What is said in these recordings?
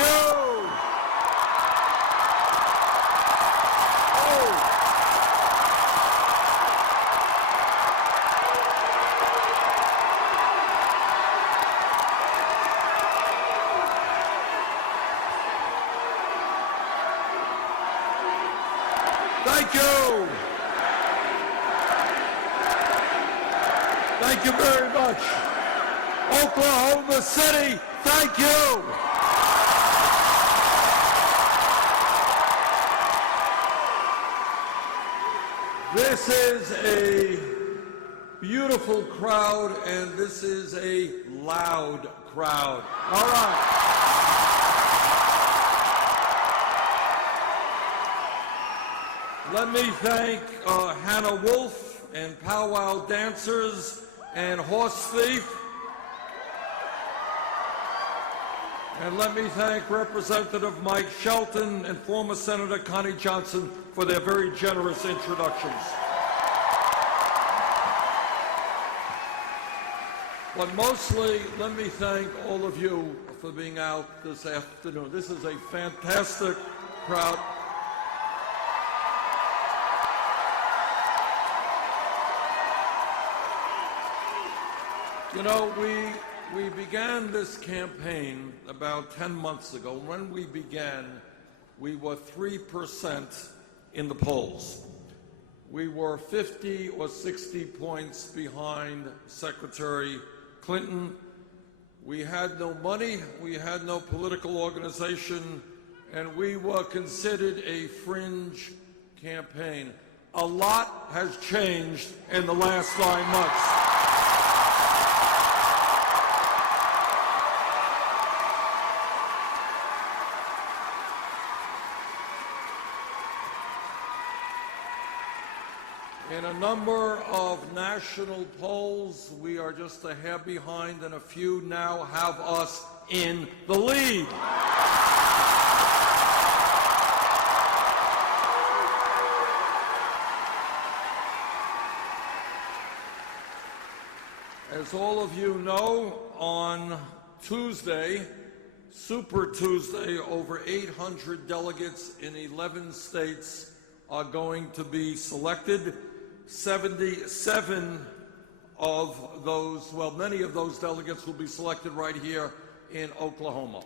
you. Thank you. Thank you very much. Oklahoma City, thank you. This is a beautiful crowd, and this is a loud crowd. All right. Let me thank Hannah Wolf and powwow dancers and horse thief. And let me thank Representative Mike Shelton and former Senator Connie Johnson for their very generous introductions. But mostly, let me thank all of you for being out this afternoon. This is a fantastic crowd. You know, we began this campaign about 10 months ago. When we began, we were 3% in the polls. We were 50 or 60 points behind Secretary Clinton. We had no money, we had no political organization, and we were considered a fringe campaign. A lot has changed in the last 9 months. In a number of national polls, we are just a hair behind, and a few now have us in the lead. As all of you know, on Tuesday, Super Tuesday, over 800 delegates in 11 states are going to be selected. 77 of those, well, many of those delegates will be selected right here in Oklahoma.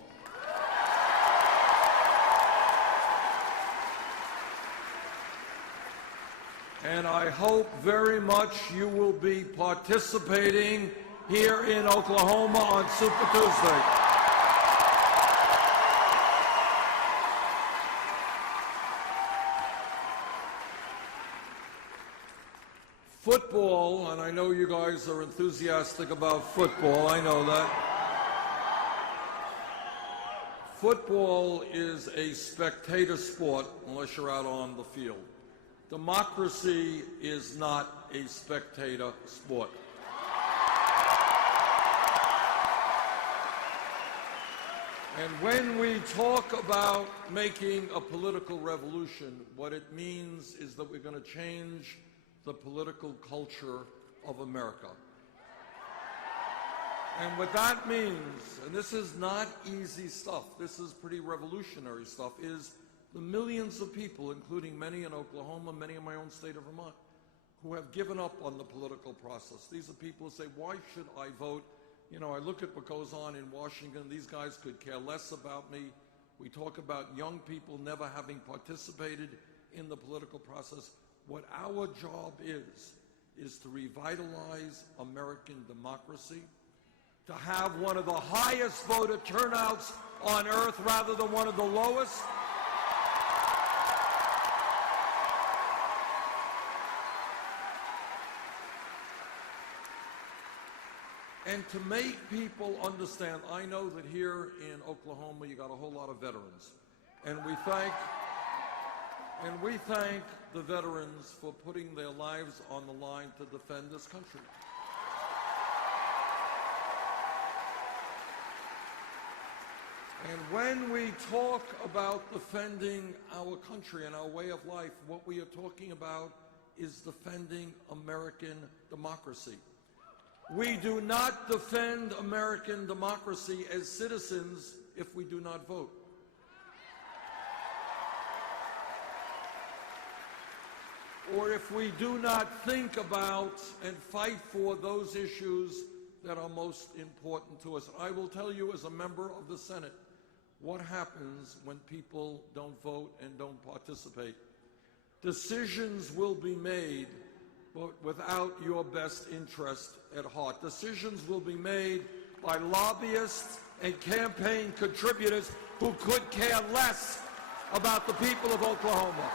And I hope very much you will be participating here in Oklahoma on Super Tuesday. Football, and I know you guys are enthusiastic about football, I know that. Football is a spectator sport unless you're out on the field. Democracy is not a spectator sport. And when we talk about making a political revolution, what it means is that we're going to change the political culture of America. And what that means, and this is not easy stuff, this is pretty revolutionary stuff, is the millions of people, including many in Oklahoma, many in my own state of Vermont, who have given up on the political process. These are people who say, why should I vote? You know, I look at what goes on in Washington. These guys could care less about me. We talk about young people never having participated in the political process. What our job is to revitalize American democracy, to have one of the highest voter turnouts on earth rather than one of the lowest. And to make people understand, I know that here in Oklahoma you got a whole lot of veterans, and we thank the veterans for putting their lives on the line to defend this country. And when we talk about defending our country and our way of life, what we are talking about is defending American democracy. We do not defend American democracy as citizens if we do not vote. or if we do not think about and fight for those issues that are most important to us. I will tell you as a member of the Senate what happens when people don't vote and don't participate. Decisions will be made, but without your best interest at heart. Decisions will be made by lobbyists and campaign contributors who could care less about the people of Oklahoma.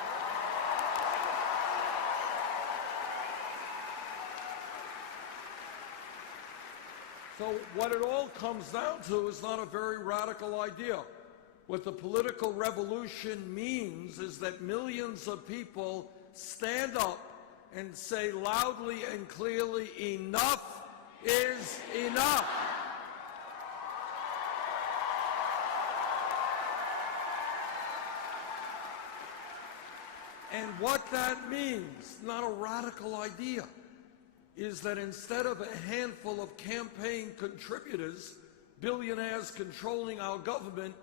So what it all comes down to is not a very radical idea. What the political revolution means is that millions of people stand up and say loudly and clearly, enough is enough. And what that means, not a radical idea, is that instead of a handful of campaign contributors, billionaires controlling our government,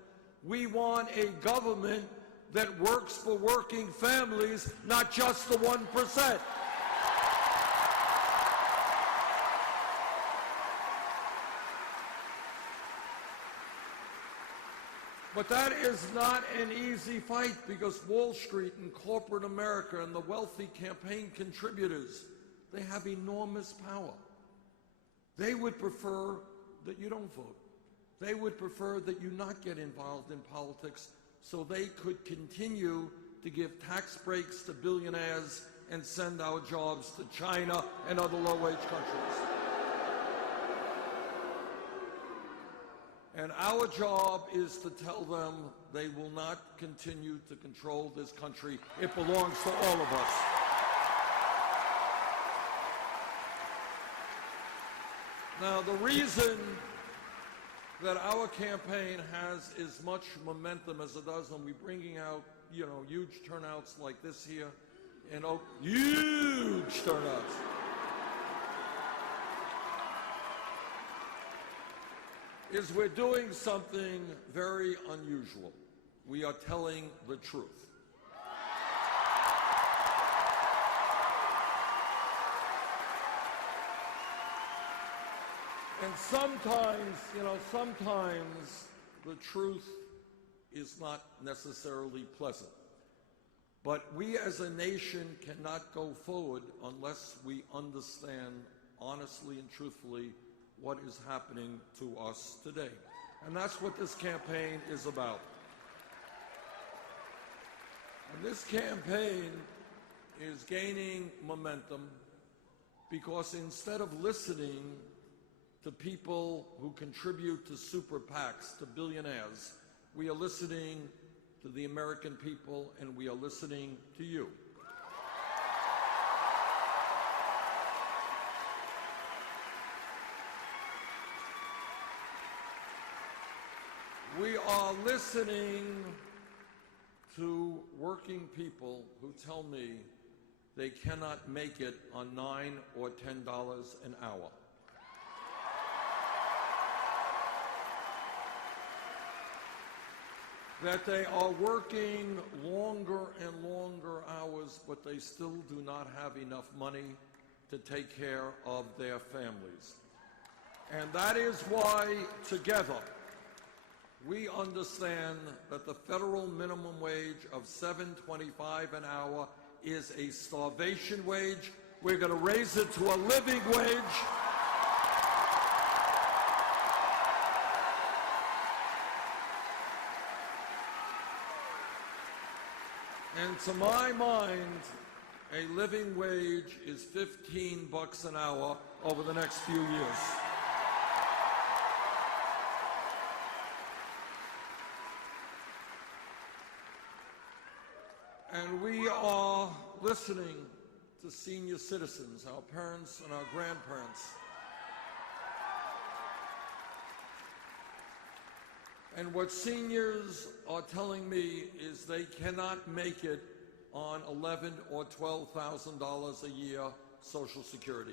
we want a government that works for working families, not just the 1%. But that is not an easy fight, because Wall Street and corporate America and the wealthy campaign contributors, they have enormous power. They would prefer that you don't vote. They would prefer that you not get involved in politics so they could continue to give tax breaks to billionaires and send our jobs to China and other low-wage countries. And our job is to tell them they will not continue to control this country. It belongs to all of us. Now, the reason that our campaign has as much momentum as it does, and we're bringing out, huge turnouts like this here, and huge turnouts. Is we're doing something very unusual. We are telling the truth. And sometimes the truth is not necessarily pleasant. But we as a nation cannot go forward unless we understand honestly and truthfully what is happening to us today. And that's what this campaign is about. And this campaign is gaining momentum because instead of listening to people who contribute to super PACs, to billionaires, we are listening to the American people, and we are listening to you. We are listening to working people who tell me they cannot make it on $9 or $10 an hour. That they are working longer and longer hours, but they still do not have enough money to take care of their families. And that is why, together, we understand that the federal minimum wage of $7.25 an hour is a starvation wage. We're going to raise it to a living wage. And to my mind, a living wage is $15 an hour over the next few years. And we are listening to senior citizens, our parents and our grandparents. And what seniors are telling me is they cannot make it on $11,000 or $12,000 a year Social Security.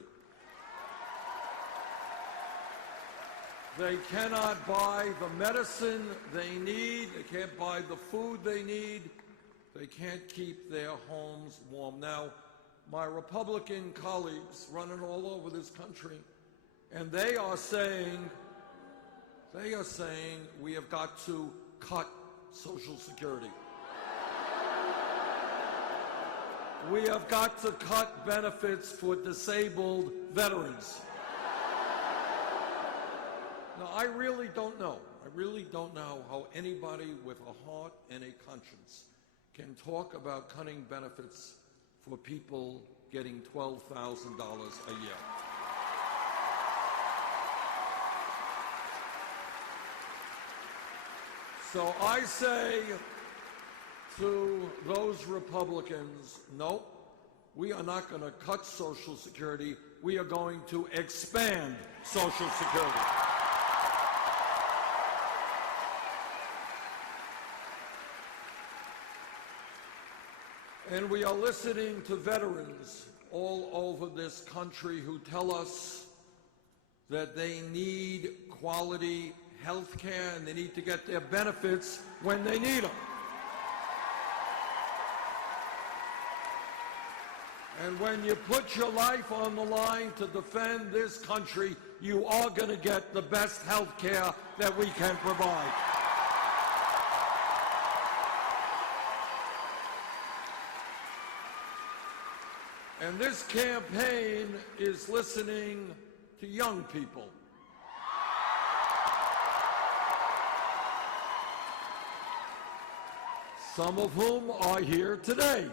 They cannot buy the medicine they need. They can't buy the food they need. They can't keep their homes warm. Now, my Republican colleagues running all over this country, and they are saying we have got to cut Social Security. We have got to cut benefits for disabled veterans. Now, I really don't know how anybody with a heart and a conscience can talk about cutting benefits for people getting $12,000 a year. So I say to those Republicans, no, we are not going to cut Social Security. We are going to expand Social Security. And we are listening to veterans all over this country who tell us that they need quality health care and they need to get their benefits when they need them. And when you put your life on the line to defend this country, you are going to get the best health care that we can provide. And this campaign is listening to young people. Some of whom are here today.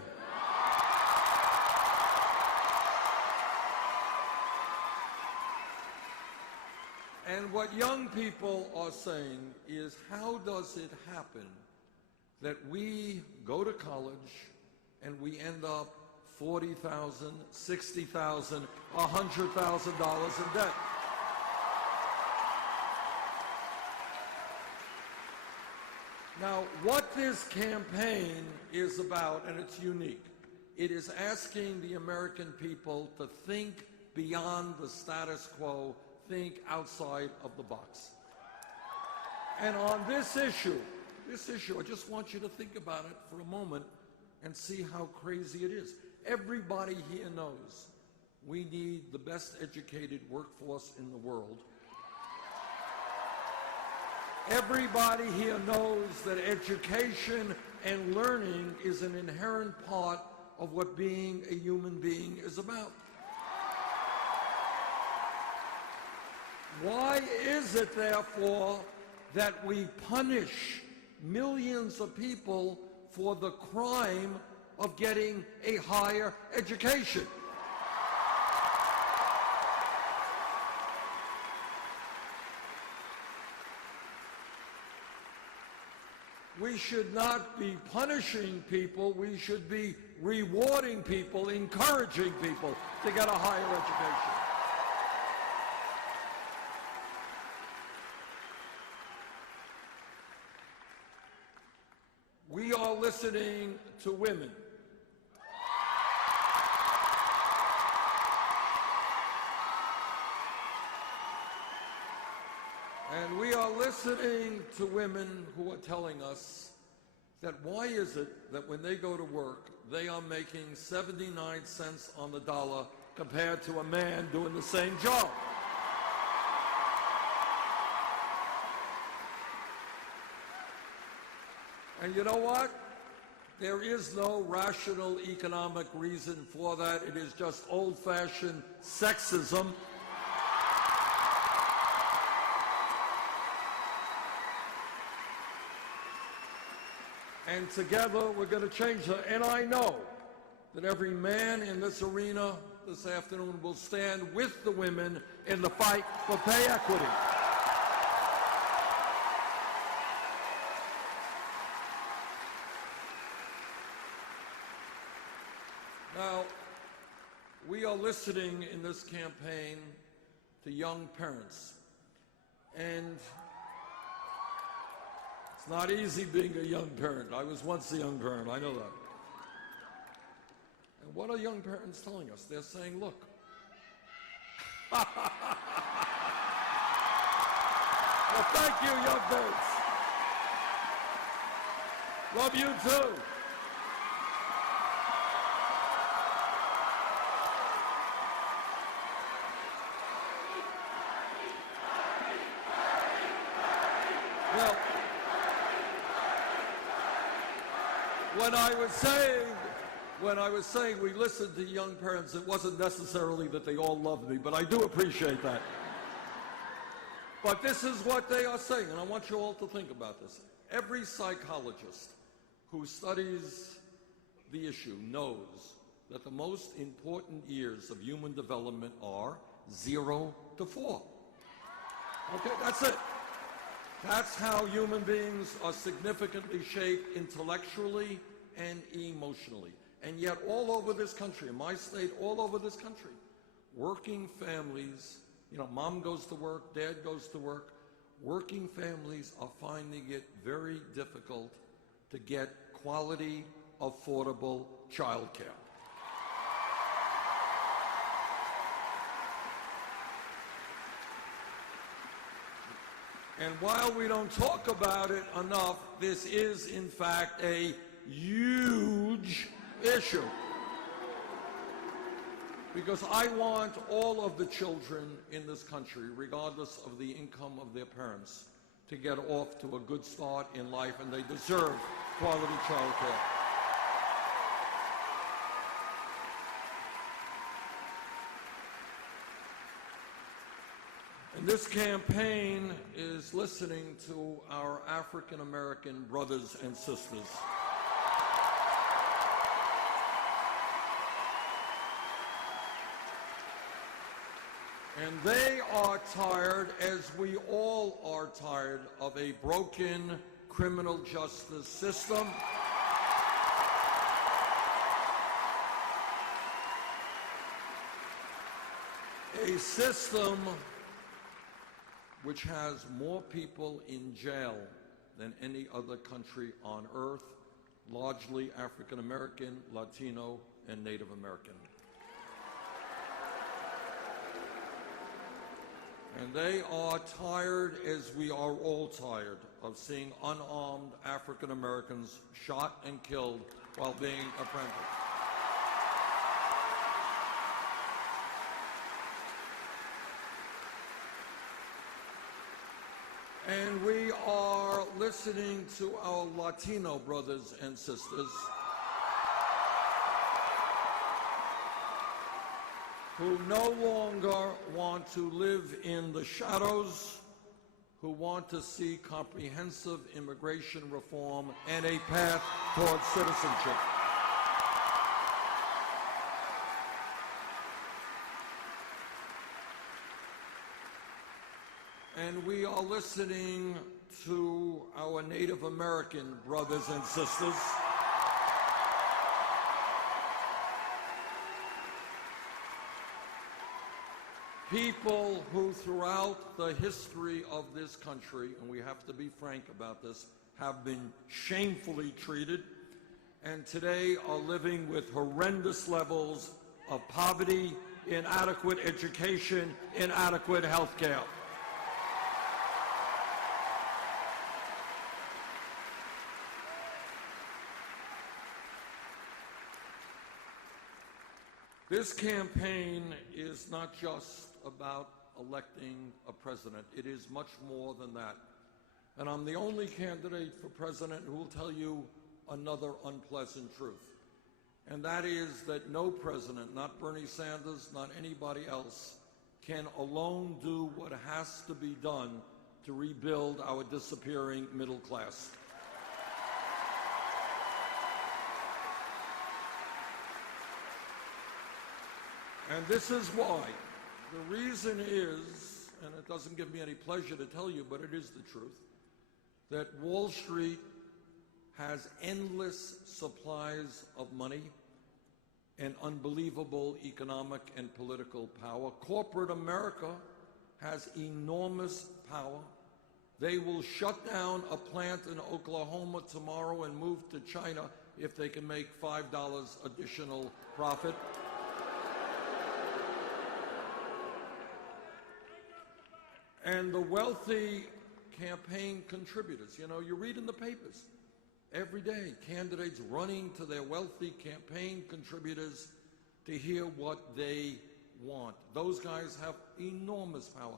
And what young people are saying is, how does it happen that we go to college and we end up $40,000, $60,000, $100,000 in debt? Now, what this campaign is about, and it's unique, it is asking the American people to think beyond the status quo, think outside of the box. And on this issue, I just want you to think about it for a moment and see how crazy it is. Everybody here knows we need the best educated workforce in the world. Everybody here knows that education and learning is an inherent part of what being a human being is about. Why is it, therefore, that we punish millions of people for the crime of getting a higher education? We should not be punishing people. We should be rewarding people, encouraging people to get a higher education. We are listening to women. And we are listening to women who are telling us that why is it that when they go to work, they are making 79 cents on the dollar compared to a man doing the same job? And you know what? There is no rational economic reason for that. It is just old-fashioned sexism. And together we're going to change that. And I know that every man in this arena this afternoon will stand with the women in the fight for pay equity. Now, we are listening in this campaign to young parents, and it's not easy being a young parent. I was once a young parent, I know that. And what are young parents telling us? They're saying, look, well, thank you, young parents. Love you too. when I was saying we listened to young parents, it wasn't necessarily that they all loved me, but I do appreciate that. But this is what they are saying, and I want you all to think about this. Every psychologist who studies the issue knows that the most important years of human development are 0 to 4. Okay, that's it. That's how human beings are significantly shaped intellectually and emotionally. And yet all over this country, in my state, all over this country, working families, mom goes to work, dad goes to work, working families are finding it very difficult to get quality, affordable child care. And while we don't talk about it enough, this is in fact a huge issue. Because I want all of the children in this country, regardless of the income of their parents, to get off to a good start in life, and they deserve quality child care. And this campaign is listening to our African American brothers and sisters. And they are tired, as we all are tired, of a broken criminal justice system. A system which has more people in jail than any other country on earth, largely African American, Latino, and Native American. And they are tired, as we are all tired, of seeing unarmed African Americans shot and killed while being apprenticed. And we are listening to our Latino brothers and sisters who no longer want to live in the shadows, who want to see comprehensive immigration reform and a path towards citizenship. And we are listening to our Native American brothers and sisters people who throughout the history of this country, and we have to be frank about this, have been shamefully treated and today are living with horrendous levels of poverty, inadequate education, inadequate health care. This campaign is not just about electing a president. It is much more than that. And I'm the only candidate for president who will tell you another unpleasant truth. And that is that no president, not Bernie Sanders, not anybody else, can alone do what has to be done to rebuild our disappearing middle class. And this is why. The reason is, and it doesn't give me any pleasure to tell you, but it is the truth, that Wall Street has endless supplies of money and unbelievable economic and political power. Corporate America has enormous power. They will shut down a plant in Oklahoma tomorrow and move to China if they can make $5 additional profit. And the wealthy campaign contributors, you read in the papers every day, candidates running to their wealthy campaign contributors to hear what they want. Those guys have enormous power.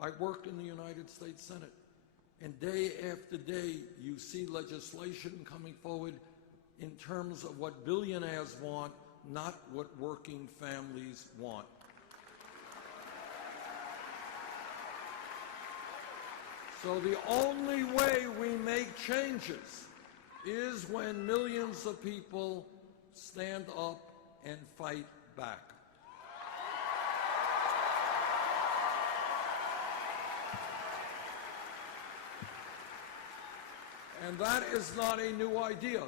I work in the United States Senate, and day after day you see legislation coming forward in terms of what billionaires want, not what working families want. So the only way we make changes is when millions of people stand up and fight back. And that is not a new idea.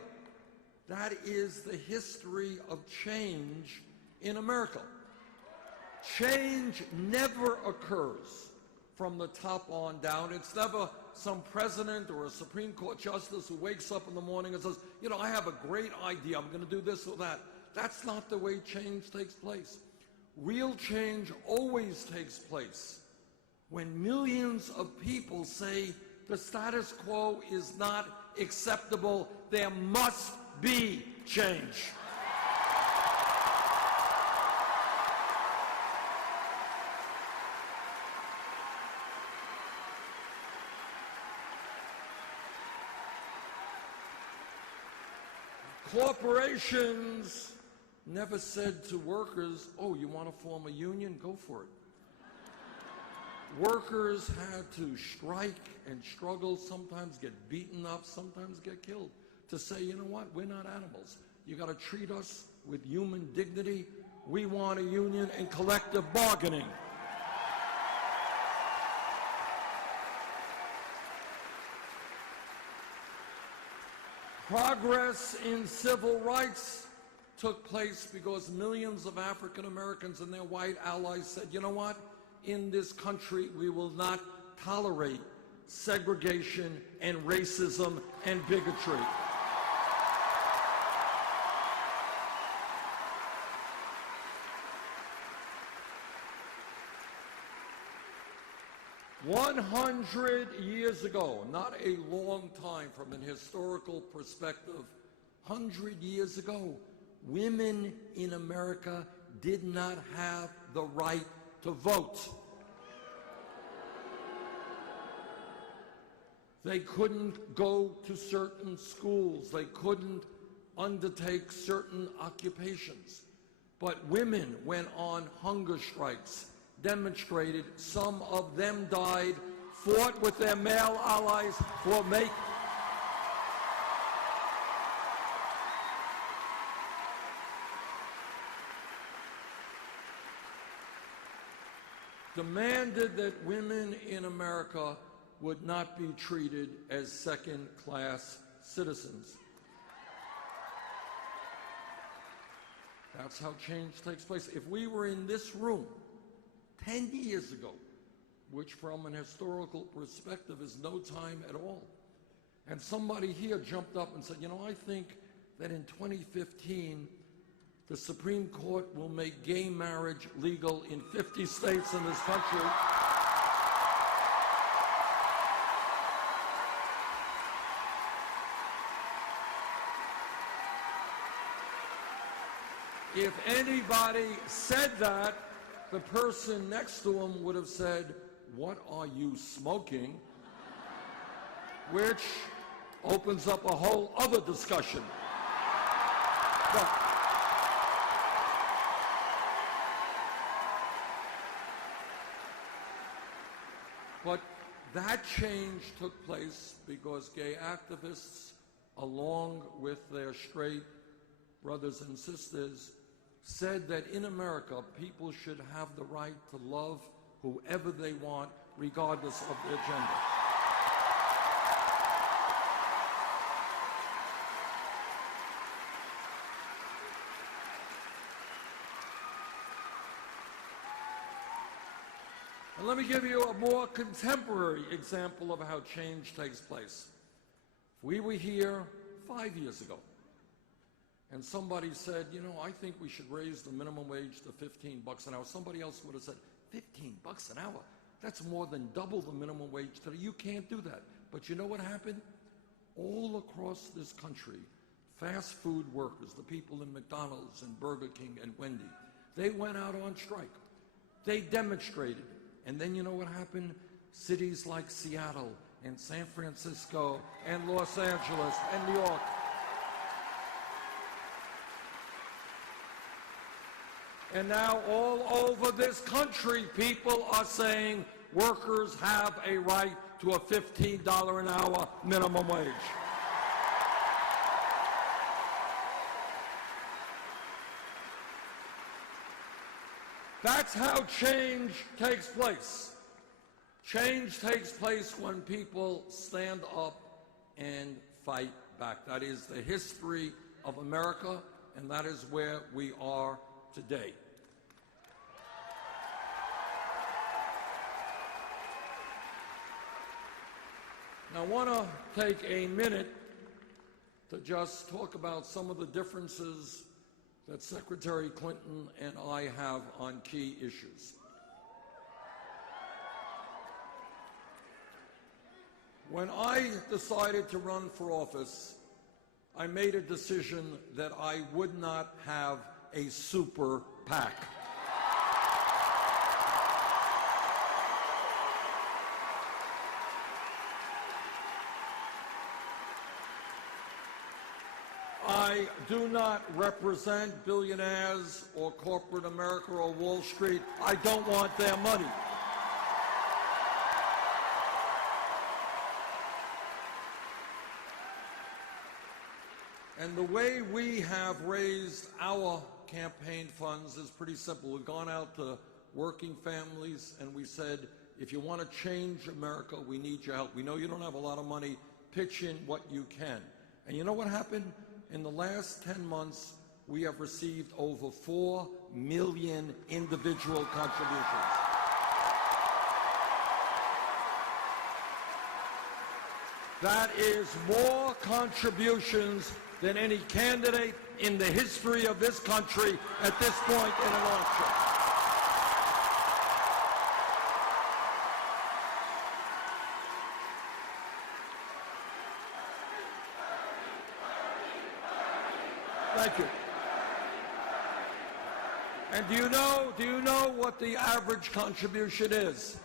That is the history of change in America. Change never occurs from the top on down. It's never some president or a Supreme Court justice who wakes up in the morning and says, you know, I have a great idea, I'm going to do this or that. That's not the way change takes place. Real change always takes place when millions of people say the status quo is not acceptable, there must be change. Corporations never said to workers, oh, you want to form a union? Go for it. Workers had to strike and struggle, sometimes get beaten up, sometimes get killed, to say, you know what, we're not animals. You got to treat us with human dignity. We want a union and collective bargaining. Progress in civil rights took place because millions of African Americans and their white allies said, you know what, in this country we will not tolerate segregation and racism and bigotry. "100 years ago, not a long time from an historical perspective, 100 years ago, women in America did not have the right to vote. They couldn't go to certain schools. They couldn't undertake certain occupations. But women went on hunger strikes, demonstrated. Some of them died, fought with their male allies for demanded that women in America would not be treated as second-class citizens. That's how change takes place. If we were in this room 10 years ago, which from an historical perspective is no time at all, and somebody here jumped up and said, you know, I think that in 2015, the Supreme Court will make gay marriage legal in 50 states in this country. If anybody said that, the person next to him would have said, what are you smoking? Which opens up a whole other discussion. But that change took place because gay activists, along with their straight brothers and sisters, said that in America, people should have the right to love whoever they want, regardless of their gender. And let me give you a more contemporary example of how change takes place. We were here 5 years ago, and somebody said, you know, I think we should raise the minimum wage to $15 an hour. Somebody else would have said, $15 an hour? That's more than double the minimum wage today. You can't do that. But you know what happened? All across this country, fast food workers, the people in McDonald's and Burger King and Wendy, they went out on strike. They demonstrated. And then you know what happened? Cities like Seattle and San Francisco and Los Angeles and New York, And now all over this country, people are saying workers have a right to a $15 an hour minimum wage. That's how change takes place. Change takes place when people stand up and fight back. That is the history of America, and that is where we are today. Now, I want to take a minute to just talk about some of the differences that Secretary Clinton and I have on key issues. When I decided to run for office, I made a decision that I would not have a super PAC. I do not represent billionaires or corporate America or Wall Street. I don't want their money. And the way we have raised our campaign funds is pretty simple. We've gone out to working families and we said, if you want to change America, we need your help. We know you don't have a lot of money. Pitch in what you can. And you know what happened? In the last 10 months, we have received over 4 million individual contributions. That is more contributions than any candidate in the history of this country at this point in an election. Thank you. And do you know what the average contribution is?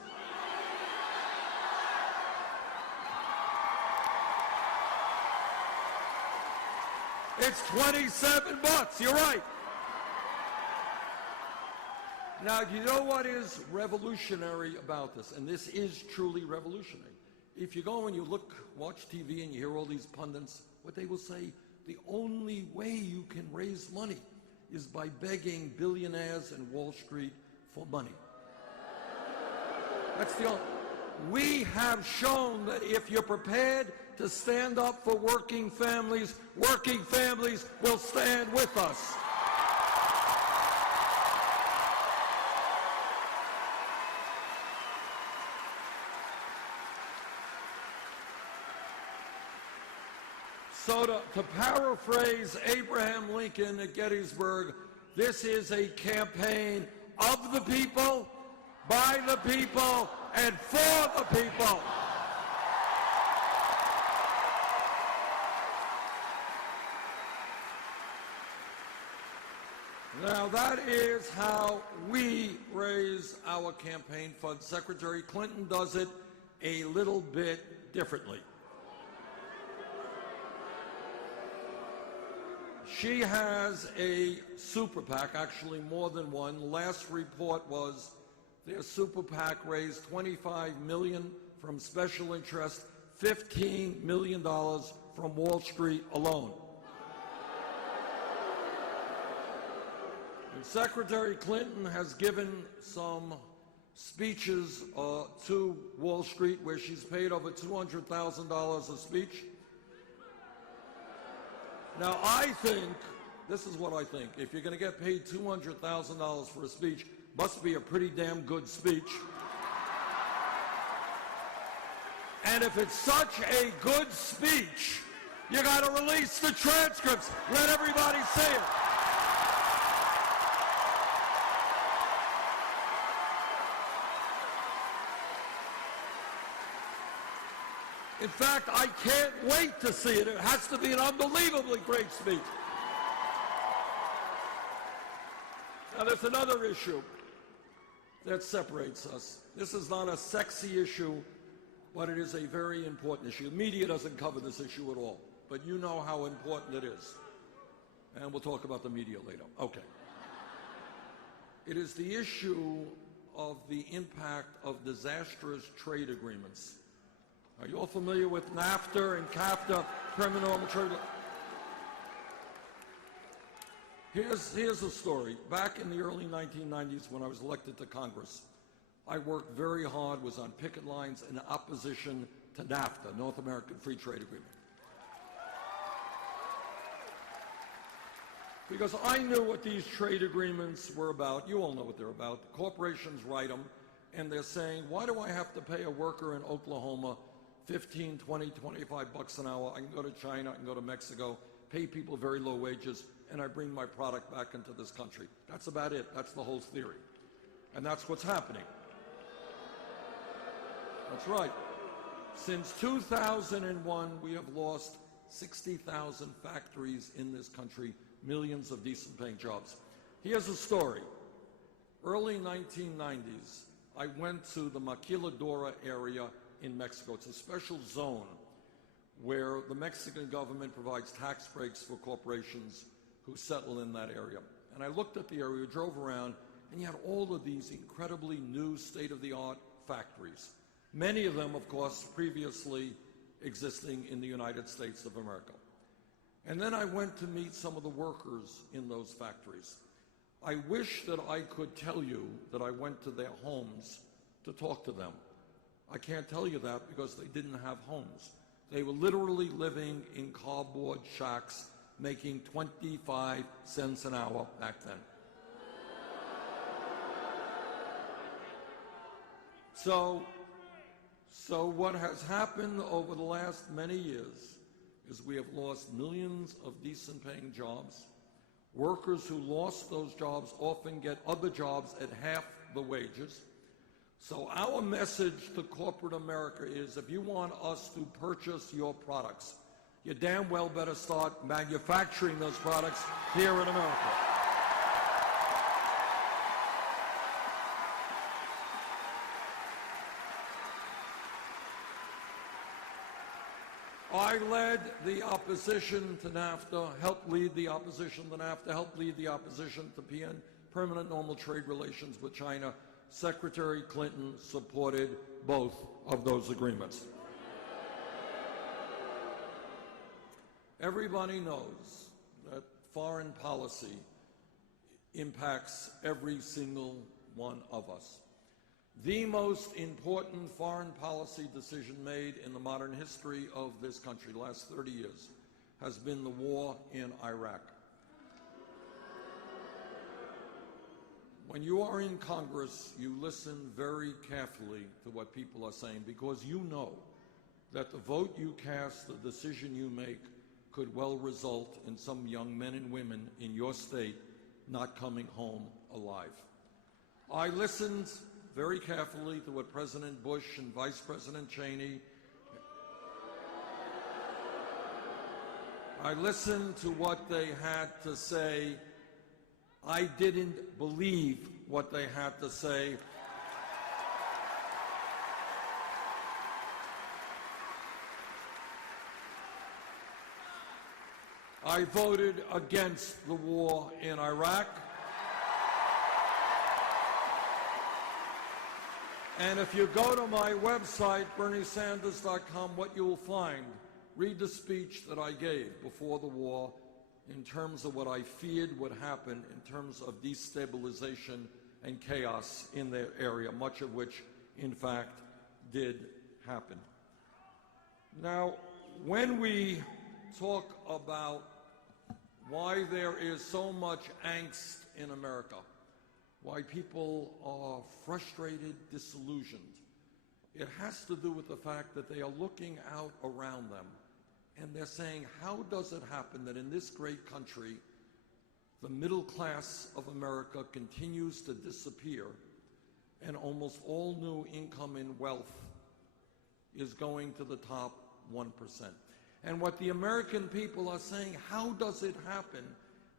It's $27. You're right. Now, you know what is revolutionary about this? And this is truly revolutionary. If you go and you watch TV and you hear all these pundits, what they will say, the only way you can raise money is by begging billionaires and Wall Street for money. That's the only. We have shown that if you're prepared to stand up for working families will stand with us. So to paraphrase Abraham Lincoln at Gettysburg, this is a campaign of the people, by the people, and for the people. Now, that is how we raise our campaign funds. Secretary Clinton does it a little bit differently. She has a super PAC, actually more than one. The last report was their super PAC raised $25 million from special interest, $15 million from Wall Street alone. And Secretary Clinton has given some speeches to Wall Street where she's paid over $200,000 a speech. Now, I think, this is what I think, if you're going to get paid $200,000 for a speech, must be a pretty damn good speech. And if it's such a good speech, you got to release the transcripts. Let everybody see it. In fact, I can't wait to see it. It has to be an unbelievably great speech. Now, there's another issue that separates us. This is not a sexy issue, but it is a very important issue. The media doesn't cover this issue at all, but you know how important it is. And we'll talk about the media later. Okay. It is the issue of the impact of disastrous trade agreements. Are you all familiar with NAFTA and CAFTA, permanent normal trade? Here's a story. Back in the early 1990s, when I was elected to Congress, I worked very hard, was on picket lines in opposition to NAFTA, North American Free Trade Agreement. Because I knew what these trade agreements were about. You all know what they're about. The corporations write them, and they're saying, why do I have to pay a worker in Oklahoma 15, 20, 25 bucks an hour? I can go to China, I can go to Mexico, pay people very low wages, and I bring my product back into this country. That's about it. That's the whole theory. And that's what's happening. That's right. Since 2001, we have lost 60,000 factories in this country, millions of decent-paying jobs. Here's a story. Early 1990s, I went to the Maquiladora area in Mexico. It's a special zone where the Mexican government provides tax breaks for corporations who settle in that area. And I looked at the area, drove around, and you had all of these incredibly new state-of-the-art factories. Many of them, of course, previously existing in the United States of America. And then I went to meet some of the workers in those factories. I wish that I could tell you that I went to their homes to talk to them. I can't tell you that because they didn't have homes. They were literally living in cardboard shacks, making 25 cents an hour back then. So what has happened over the last many years is we have lost millions of decent-paying jobs. Workers who lost those jobs often get other jobs at half the wages. So our message to corporate America is, if you want us to purchase your products, you damn well better start manufacturing those products here in America. I led the opposition to NAFTA, helped lead the opposition to NAFTA, helped lead the opposition to PN, permanent normal trade relations with China. Secretary Clinton supported both of those agreements. Everybody knows that foreign policy impacts every single one of us. The most important foreign policy decision made in the modern history of this country, the last 30 years, has been the war in Iraq. When you are in Congress, you listen very carefully to what people are saying, because you know that the vote you cast, the decision you make, could well result in some young men and women in your state not coming home alive. I listened very carefully to what President Bush and Vice President Cheney. I listened to what they had to say. I didn't believe what they had to say. I voted against the war in Iraq. And if you go to my website, BernieSanders.com, what you will find, read the speech that I gave before the war in terms of what I feared would happen in terms of destabilization and chaos in their area, much of which, in fact, did happen. Now, when we talk about why there is so much angst in America, why people are frustrated, disillusioned, it has to do with the fact that they are looking out around them and they're saying, how does it happen that in this great country, the middle class of America continues to disappear and almost all new income and wealth is going to the top 1%? And what the American people are saying, how does it happen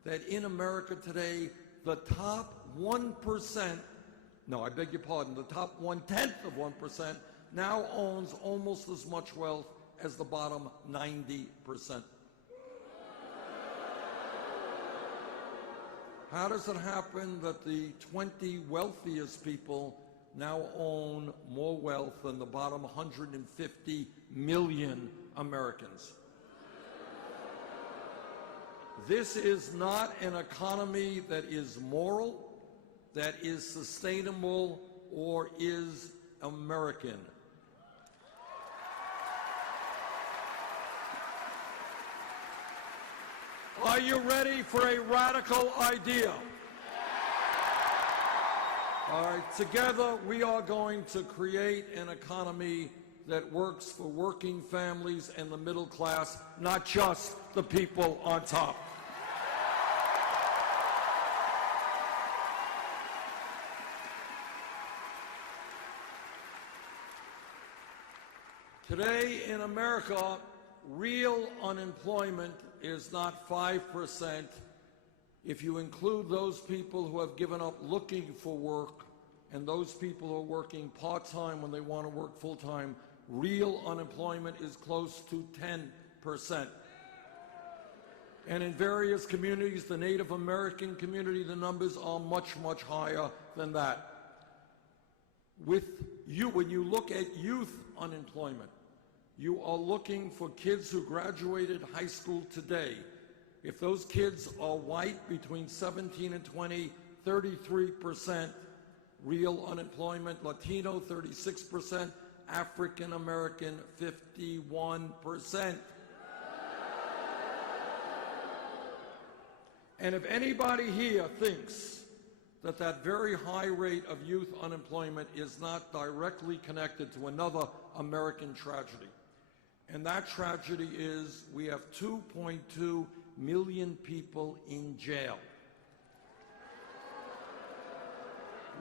that in America today, the top 1%, no, I beg your pardon, the top 1/10 of 1% now owns almost as much wealth as the bottom 90%. How does it happen that the 20 wealthiest people now own more wealth than the bottom 150 million Americans? This is not an economy that is moral, that is sustainable, or is American. Are you ready for a radical idea? All right, together we are going to create an economy that works for working families and the middle class, not just the people on top. Today in America, real unemployment is not 5% if you include those people who have given up looking for work and those people who are working part-time when they want to work full-time. Real unemployment is close to 10%. And in various communities, the Native American community, the numbers are much, much higher than that. When you look at youth unemployment, you are looking for kids who graduated high school today. If those kids are white, between 17 and 20, 33% real unemployment. Latino, 36%. African American, 51%. And if anybody here thinks that that very high rate of youth unemployment is not directly connected to another American tragedy, and that tragedy is we have 2.2 million people in jail.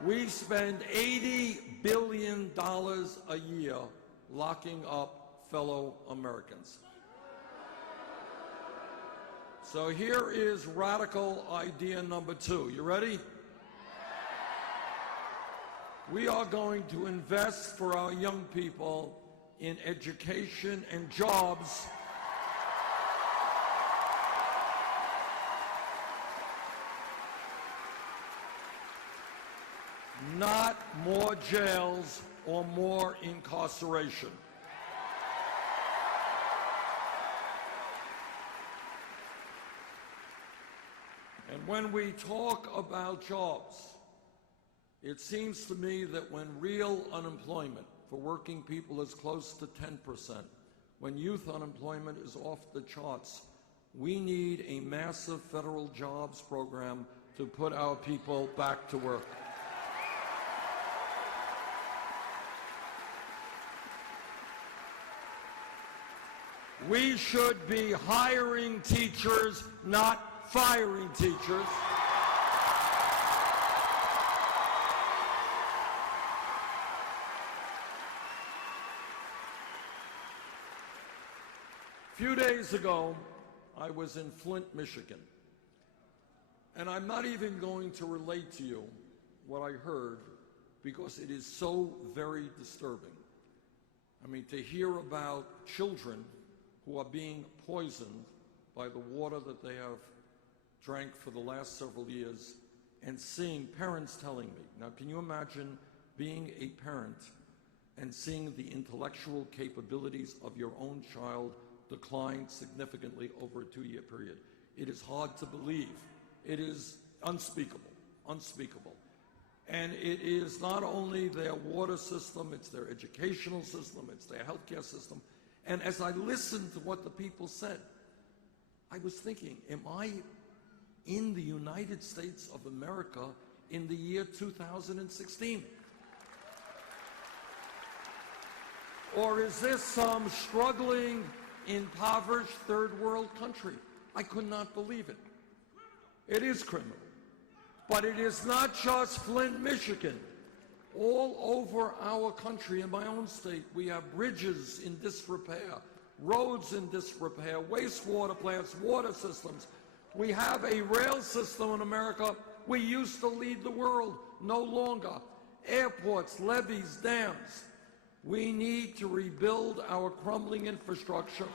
We spend $80 billion a year locking up fellow Americans. So here is radical idea number 2. You ready? We are going to invest for our young people in education and jobs. Not more jails or more incarceration. And when we talk about jobs, it seems to me that when real unemployment for working people is close to 10%, when youth unemployment is off the charts, we need a massive federal jobs program to put our people back to work. We should be hiring teachers, not firing teachers. A few days ago, I was in Flint, Michigan, and I'm not even going to relate to you what I heard because it is so very disturbing. I mean, to hear about children who are being poisoned by the water that they have drank for the last several years, and seeing parents telling me, now can you imagine being a parent and seeing the intellectual capabilities of your own child decline significantly over a 2-year period? It is hard to believe. It is unspeakable, unspeakable. And it is not only their water system, it's their educational system, it's their healthcare system. And as I listened to what the people said, I was thinking, am I in the United States of America in the year 2016? Or is this some struggling, impoverished third world country? I could not believe it. It is criminal. But it is not just Flint, Michigan. All over our country, in my own state, we have bridges in disrepair, roads in disrepair, wastewater plants, water systems. We have a rail system in America. We used to lead the world, no longer. Airports, levees, dams. We need to rebuild our crumbling infrastructure.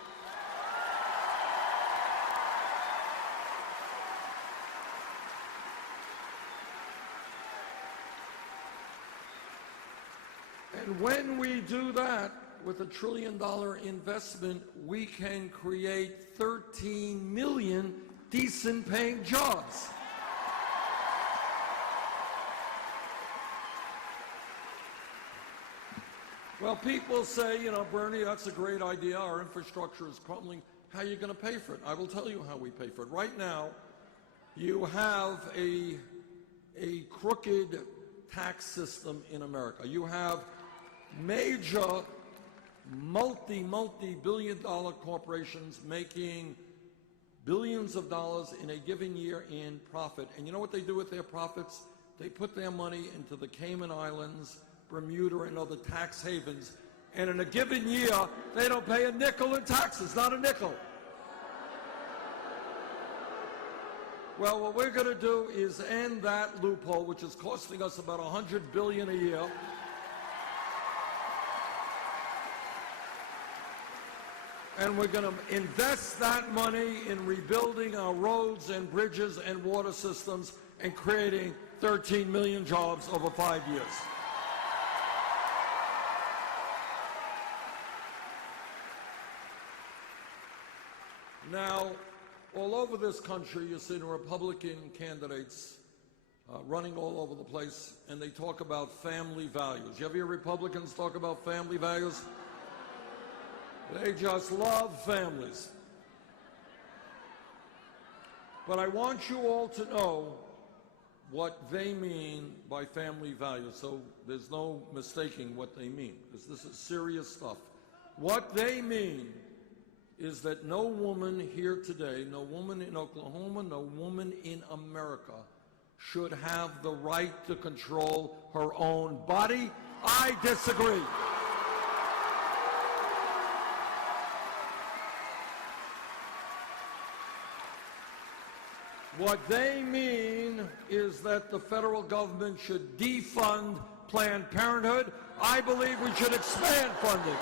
And when we do that, with $1 trillion investment, we can create 13 million decent paying jobs. Well, people say, you know, Bernie, that's a great idea. Our infrastructure is crumbling. How are you going to pay for it? I will tell you how we pay for it. Right now, you have a crooked tax system in America. You have major multi-billion-dollar corporations making billions of dollars in a given year in profit. And you know what they do with their profits? They put their money into the Cayman Islands, Bermuda, and other tax havens. And in a given year, they don't pay a nickel in taxes, not a nickel. Well, what we're going to do is end that loophole, which is costing us about $100 billion a year. And we're going to invest that money in rebuilding our roads and bridges and water systems and creating 13 million jobs over 5 years. Now, all over this country, you're seeing Republican candidates running all over the place, and they talk about family values. You ever hear Republicans talk about family values? They just love families. But I want you all to know what they mean by family values, so there's no mistaking what they mean, because this is serious stuff. What they mean is that no woman here today, no woman in Oklahoma, no woman in America should have the right to control her own body. I disagree. What they mean is that the federal government should defund Planned Parenthood. I believe we should expand funding.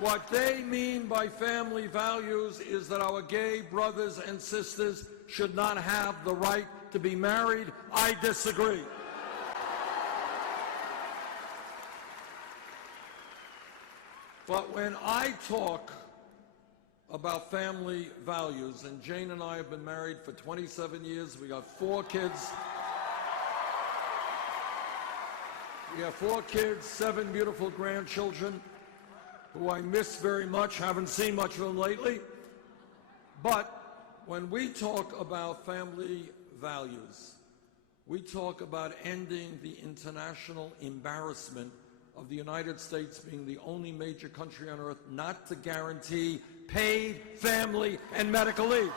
What they mean by family values is that our gay brothers and sisters should not have the right to be married. I disagree. But when I talk about family values, and Jane and I have been married for 27 years, we got 4 kids. We have 4 kids, 7 beautiful grandchildren, who I miss very much, haven't seen much of them lately. But when we talk about family values, we talk about ending the international embarrassment of the United States being the only major country on earth not to guarantee paid family and medical leave.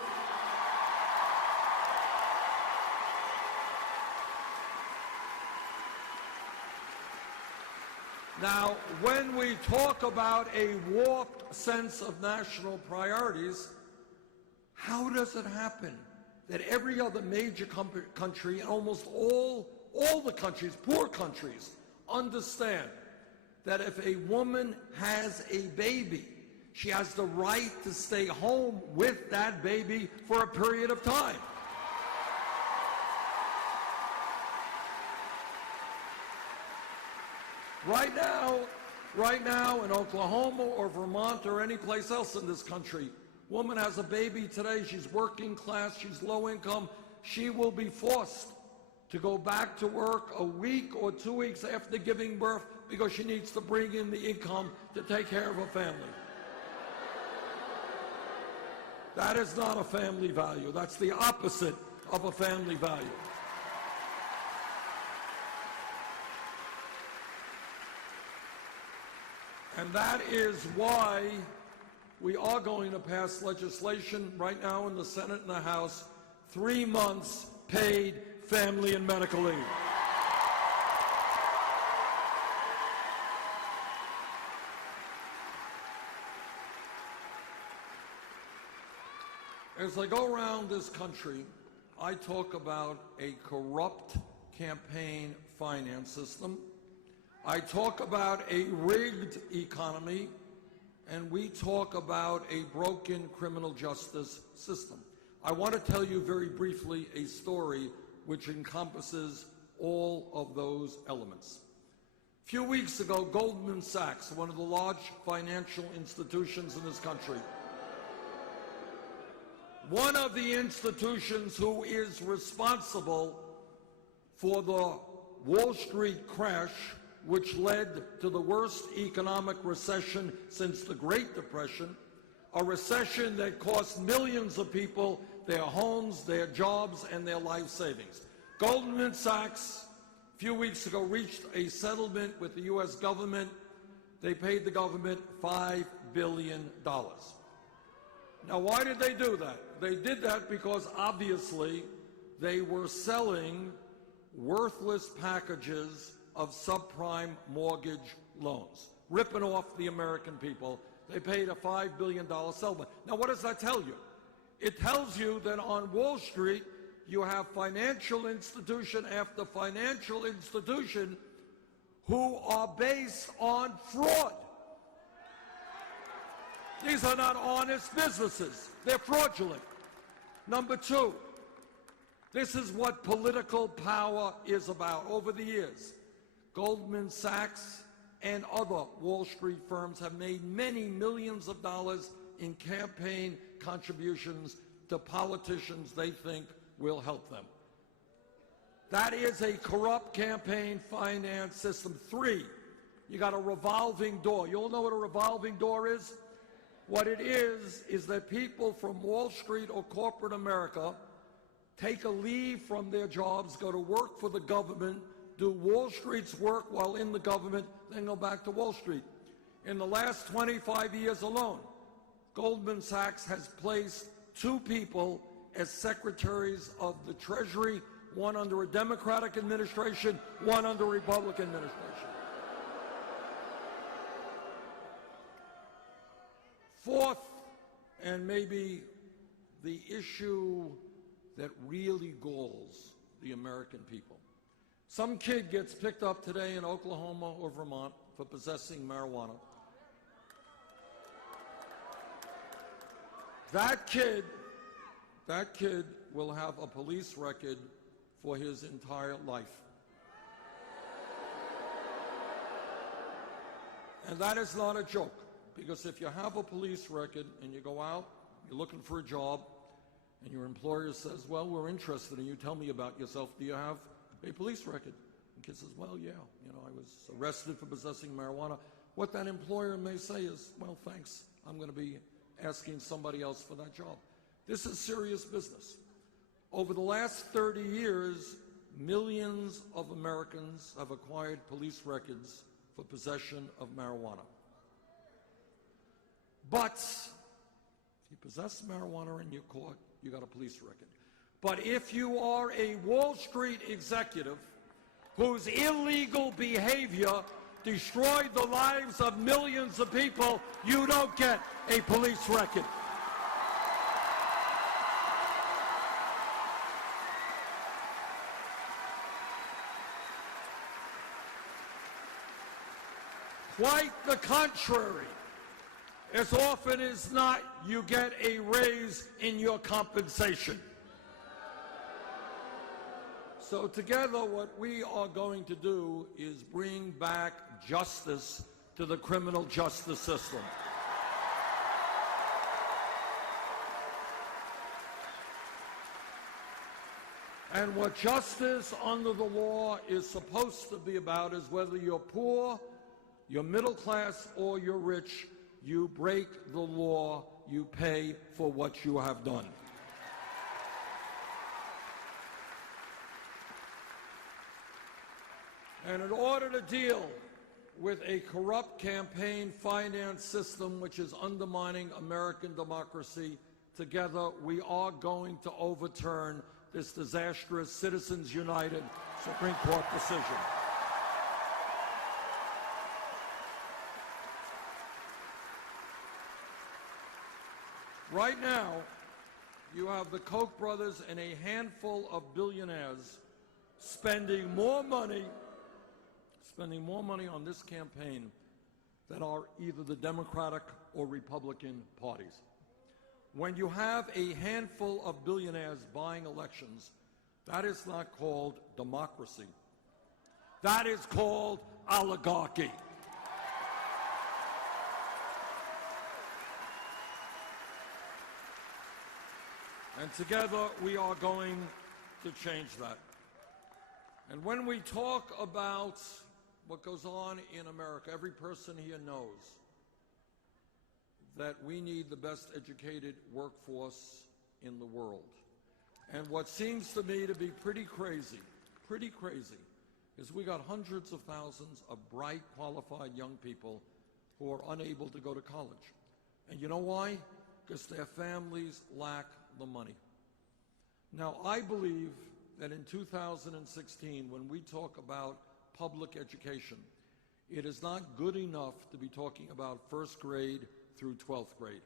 Now, when we talk about a warped sense of national priorities, how does it happen that every other major country, and almost all the countries, poor countries, understand that if a woman has a baby, she has the right to stay home with that baby for a period of time? Right now in Oklahoma or Vermont or any place else in this country, woman has a baby today, she's working class, she's low income, she will be forced to go back to work a week or 2 weeks after giving birth because she needs to bring in the income to take care of her family. That is not a family value. That's the opposite of a family value. And that is why we are going to pass legislation right now in the Senate and the House, 3 months paid family and medical leave. As I go around this country, I talk about a corrupt campaign finance system. I talk about a rigged economy, and we talk about a broken criminal justice system. I want to tell you very briefly a story which encompasses all of those elements. A few weeks ago, Goldman Sachs, one of the large financial institutions in this country, one of the institutions who is responsible for the Wall Street crash, which led to the worst economic recession since the Great Depression, a recession that cost millions of people their homes, their jobs, and their life savings. Goldman Sachs, a few weeks ago, reached a settlement with the U.S. government. They paid the government $5 billion. Now, why did they do that? They did that because, obviously, they were selling worthless packages of subprime mortgage loans, ripping off the American people. They paid a $5 billion settlement. Now, what does that tell you? It tells you that on Wall Street, you have financial institution after financial institution who are based on fraud. These are not honest businesses. They're fraudulent. Number two, this is what political power is about. Over the years, Goldman Sachs and other Wall Street firms have made many millions of dollars in campaign contributions to politicians they think will help them. That is a corrupt campaign finance system. Three, you got a revolving door. You all know what a revolving door is? What it is that people from Wall Street or corporate America take a leave from their jobs, go to work for the government, do Wall Street's work while in the government, then go back to Wall Street. In the last 25 years alone, Goldman Sachs has placed 2 people as secretaries of the Treasury, one under a Democratic administration, one under a Republican administration. Fourth, and maybe the issue that really galls the American people. Some kid gets picked up today in Oklahoma or Vermont for possessing marijuana. That kid will have a police record for his entire life. And that is not a joke, because if you have a police record and you go out, you're looking for a job, and your employer says, well, we're interested in you, tell me about yourself, do you have a police record? The kid says, well, yeah, I was arrested for possessing marijuana. What that employer may say is, well, thanks, I'm going to be asking somebody else for that job. This is serious business. Over the last 30 years, millions of Americans have acquired police records for possession of marijuana. But if you possess marijuana and you're caught, you got a police record. But if you are a Wall Street executive whose illegal behavior destroyed the lives of millions of people, you don't get a police record. Quite the contrary. As often as not, you get a raise in your compensation. So together, what we are going to do is bring back justice to the criminal justice system. And what justice under the law is supposed to be about is whether you're poor, you're middle class, or you're rich, you break the law, you pay for what you have done. And in order to deal with a corrupt campaign finance system which is undermining American democracy, together we are going to overturn this disastrous Citizens United Supreme Court decision. Right now, you have the Koch brothers and a handful of billionaires spending more money on this campaign than are either the Democratic or Republican parties. When you have a handful of billionaires buying elections, that is not called democracy. That is called oligarchy. And together we are going to change that. And when we talk about what goes on in America, every person here knows that we need the best educated workforce in the world. And what seems to me to be pretty crazy, is we got hundreds of thousands of bright, qualified young people who are unable to go to college. And you know why? Because their families lack the money. Now, I believe that in 2016, when we talk about public education, it is not good enough to be talking about first grade through 12th grade.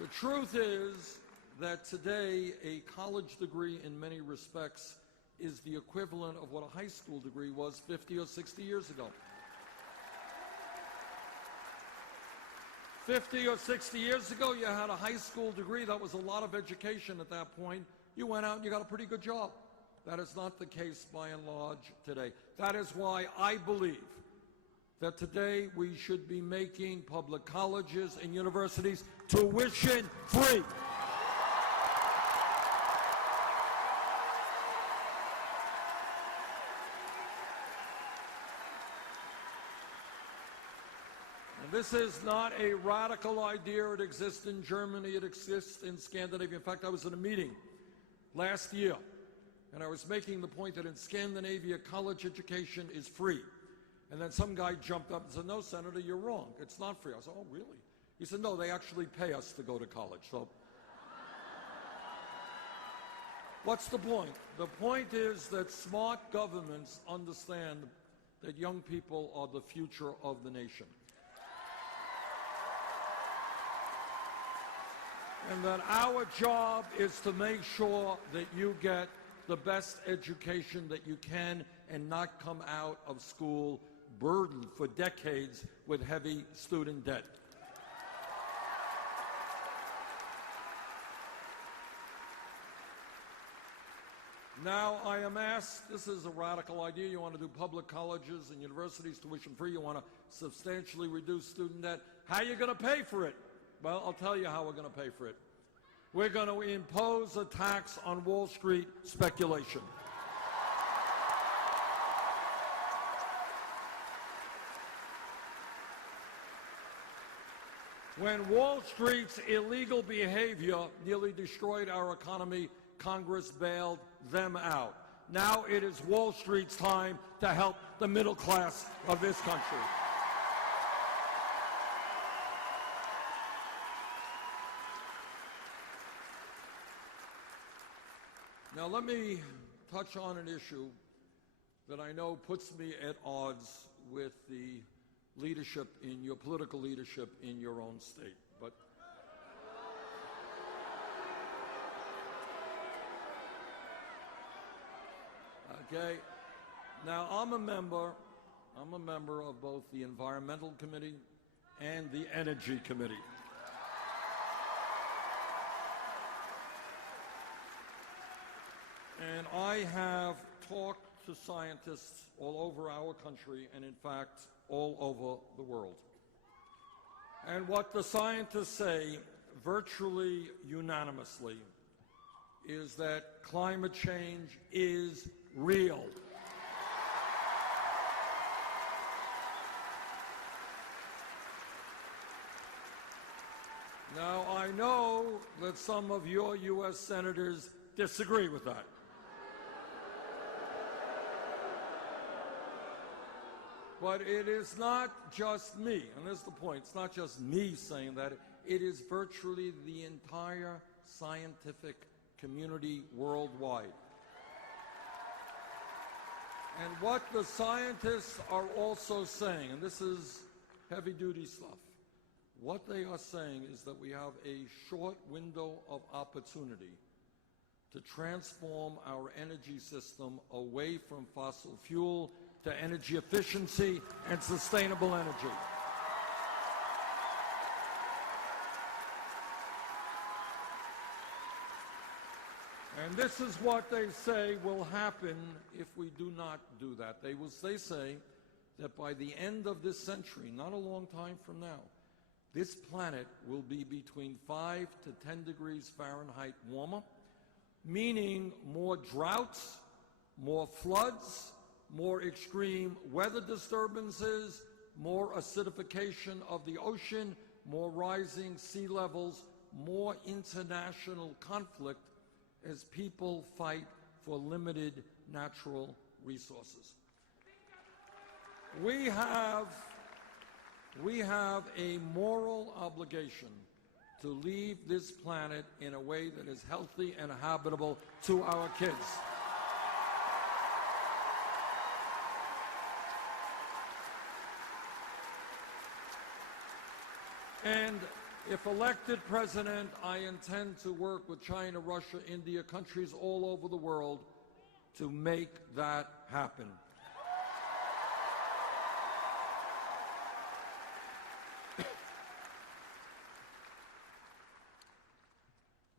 The truth is that today a college degree in many respects is the equivalent of what a high school degree was 50 or 60 years ago. 50 or 60 years ago, you had a high school degree. That was a lot of education at that point. You went out and you got a pretty good job. That is not the case by and large today. That is why I believe that today we should be making public colleges and universities tuition free. This is not a radical idea. It exists in Germany. It exists in Scandinavia. In fact, I was in a meeting last year, and I was making the point that in Scandinavia, college education is free. And then some guy jumped up and said, "No, Senator, you're wrong. It's not free." I said, "Oh, really?" He said, "No, they actually pay us to go to college." So what's the point? The point is that smart governments understand that young people are the future of the nation. And that our job is to make sure that you get the best education that you can and not come out of school burdened for decades with heavy student debt. Now, I am asked, this is a radical idea. You want to do public colleges and universities tuition free. You want to substantially reduce student debt. How are you going to pay for it? Well, I'll tell you how we're going to pay for it. We're going to impose a tax on Wall Street speculation. When Wall Street's illegal behavior nearly destroyed our economy, Congress bailed them out. Now it is Wall Street's time to help the middle class of this country. Now let me touch on an issue that I know puts me at odds with the leadership in your political leadership in your own state. But okay, now I'm a member of both the Environmental Committee and the Energy Committee. And I have talked to scientists all over our country and, in fact, all over the world. And what the scientists say virtually unanimously is that climate change is real. Now, I know that some of your U.S. senators disagree with that. But it is not just me, and this is the point. It's not just me saying that. It is virtually the entire scientific community worldwide. And what the scientists are also saying, and this is heavy-duty stuff, what they are saying is that we have a short window of opportunity to transform our energy system away from fossil fuel to energy efficiency and sustainable energy. And this is what they say will happen if we do not do that. They say that by the end of this century, not a long time from now, this planet will be between 5 to 10 degrees Fahrenheit warmer, meaning more droughts, more floods, more extreme weather disturbances, more acidification of the ocean, more rising sea levels, more international conflict as people fight for limited natural resources. We have a moral obligation to leave this planet in a way that is healthy and habitable to our kids. And if elected president, I intend to work with China, Russia, India, countries all over the world to make that happen.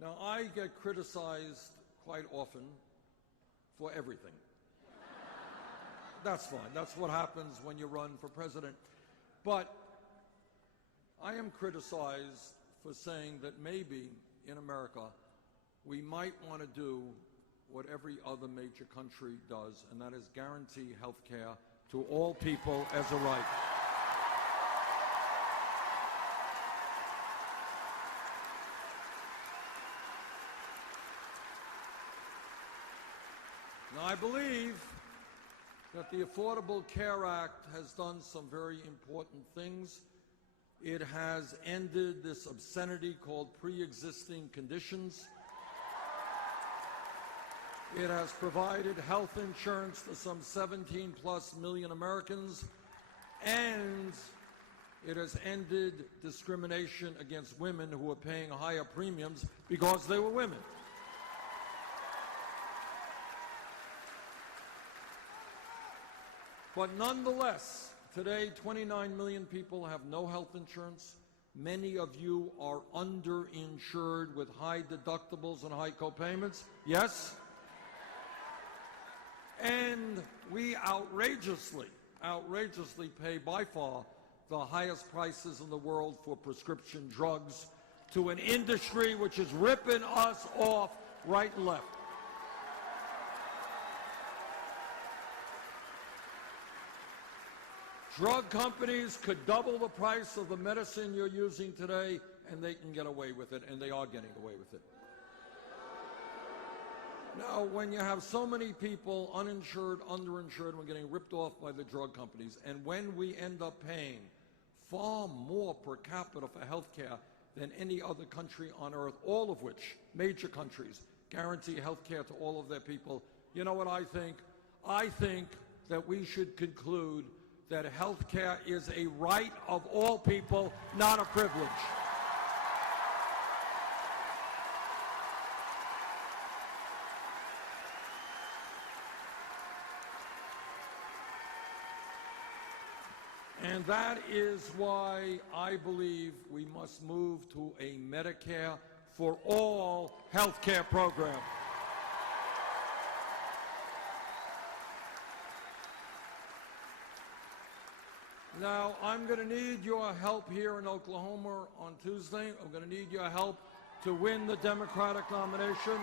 Now, I get criticized quite often for everything. That's fine. That's what happens when you run for president. But I am criticized for saying that maybe in America we might want to do what every other major country does, and that is guarantee health care to all people as a right. Now, I believe that the Affordable Care Act has done some very important things. It has ended this obscenity called pre-existing conditions. It has provided health insurance to some 17+ million Americans, and it has ended discrimination against women who are paying higher premiums because they were women. But nonetheless, today 29 million people have no health insurance. Many of you are underinsured with high deductibles and high copayments. Yes? And we outrageously pay by far the highest prices in the world for prescription drugs to an industry which is ripping us off right and left. Drug companies could double the price of the medicine you're using today, and they can get away with it, and they are getting away with it. Now, when you have so many people uninsured, underinsured, we're getting ripped off by the drug companies, and when we end up paying far more per capita for health care than any other country on earth, all of which, major countries, guarantee health care to all of their people, you know what I think? I think that we should conclude that health care is a right of all people, not a privilege. And that is why I believe we must move to a Medicare for all health care program. Now, I'm going to need your help here in Oklahoma on Tuesday. I'm going to need your help to win the Democratic nomination.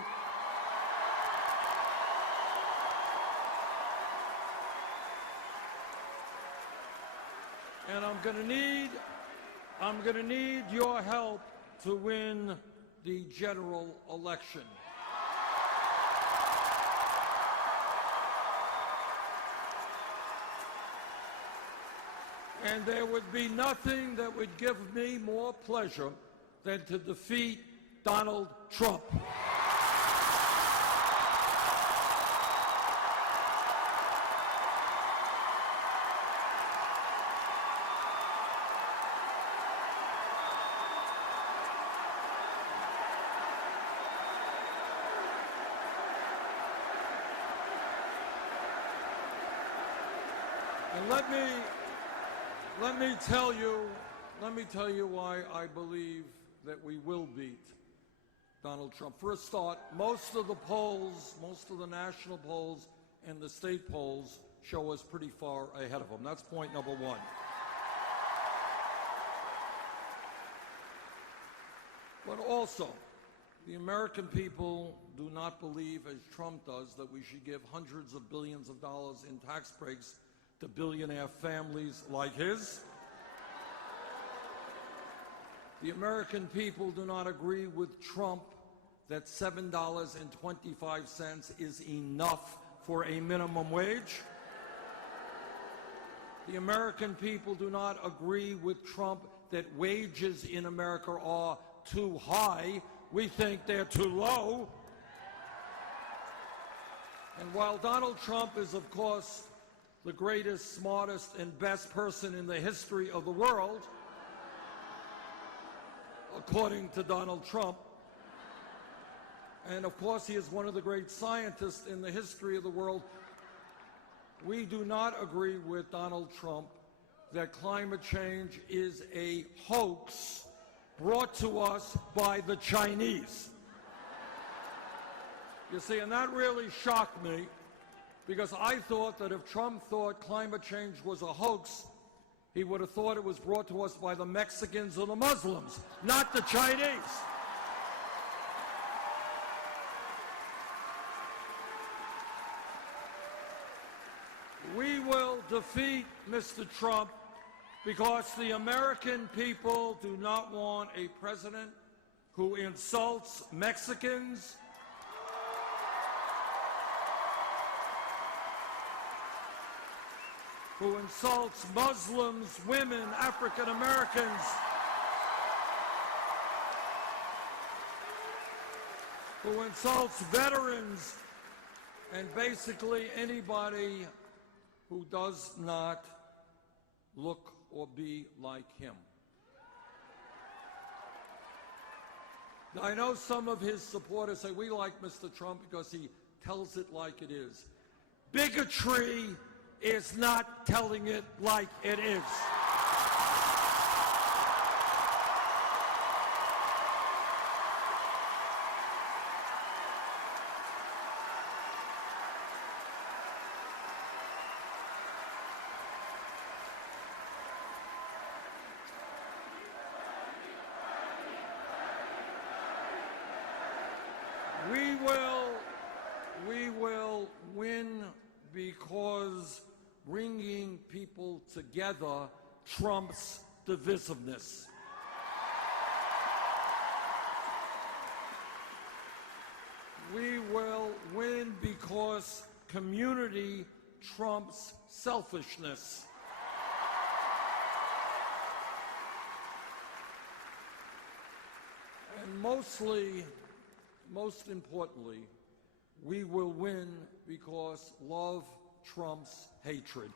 And I'm going to need your help to win the general election. And there would be nothing that would give me more pleasure than to defeat Donald Trump. And let me tell you why I believe that we will beat Donald Trump. For a start, most of the polls, most of the national polls and the state polls show us pretty far ahead of him. That's point number one. But also, the American people do not believe, as Trump does, that we should give hundreds of billions of dollars in tax breaks to billionaire families like his. The American people do not agree with Trump that $7.25 is enough for a minimum wage. The American people do not agree with Trump that wages in America are too high. We think they're too low. And while Donald Trump is, of course, the greatest, smartest, and best person in the history of the world, according to Donald Trump, and of course he is one of the great scientists in the history of the world, we do not agree with Donald Trump that climate change is a hoax brought to us by the Chinese. You see, and that really shocked me, because I thought that if Trump thought climate change was a hoax, he would have thought it was brought to us by the Mexicans or the Muslims, not the Chinese. We will defeat Mr. Trump because the American people do not want a president who insults Mexicans, who insults Muslims, women, African Americans, who insults veterans, and basically anybody who does not look or be like him. Now, I know some of his supporters say we like Mr. Trump because he tells it like it is. Bigotry is not telling it like it is. We will win because bringing people together trumps divisiveness. We will win because community trumps selfishness. And most importantly, we will win because love trumps hatred.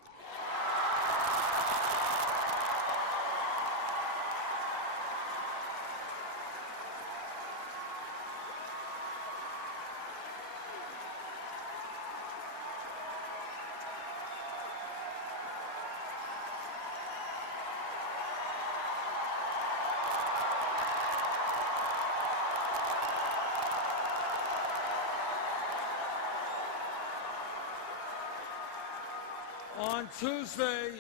On Tuesday,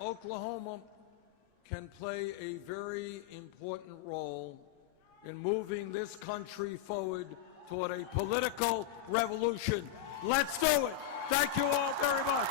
Oklahoma can play a very important role in moving this country forward toward a political revolution. Let's do it. Thank you all very much.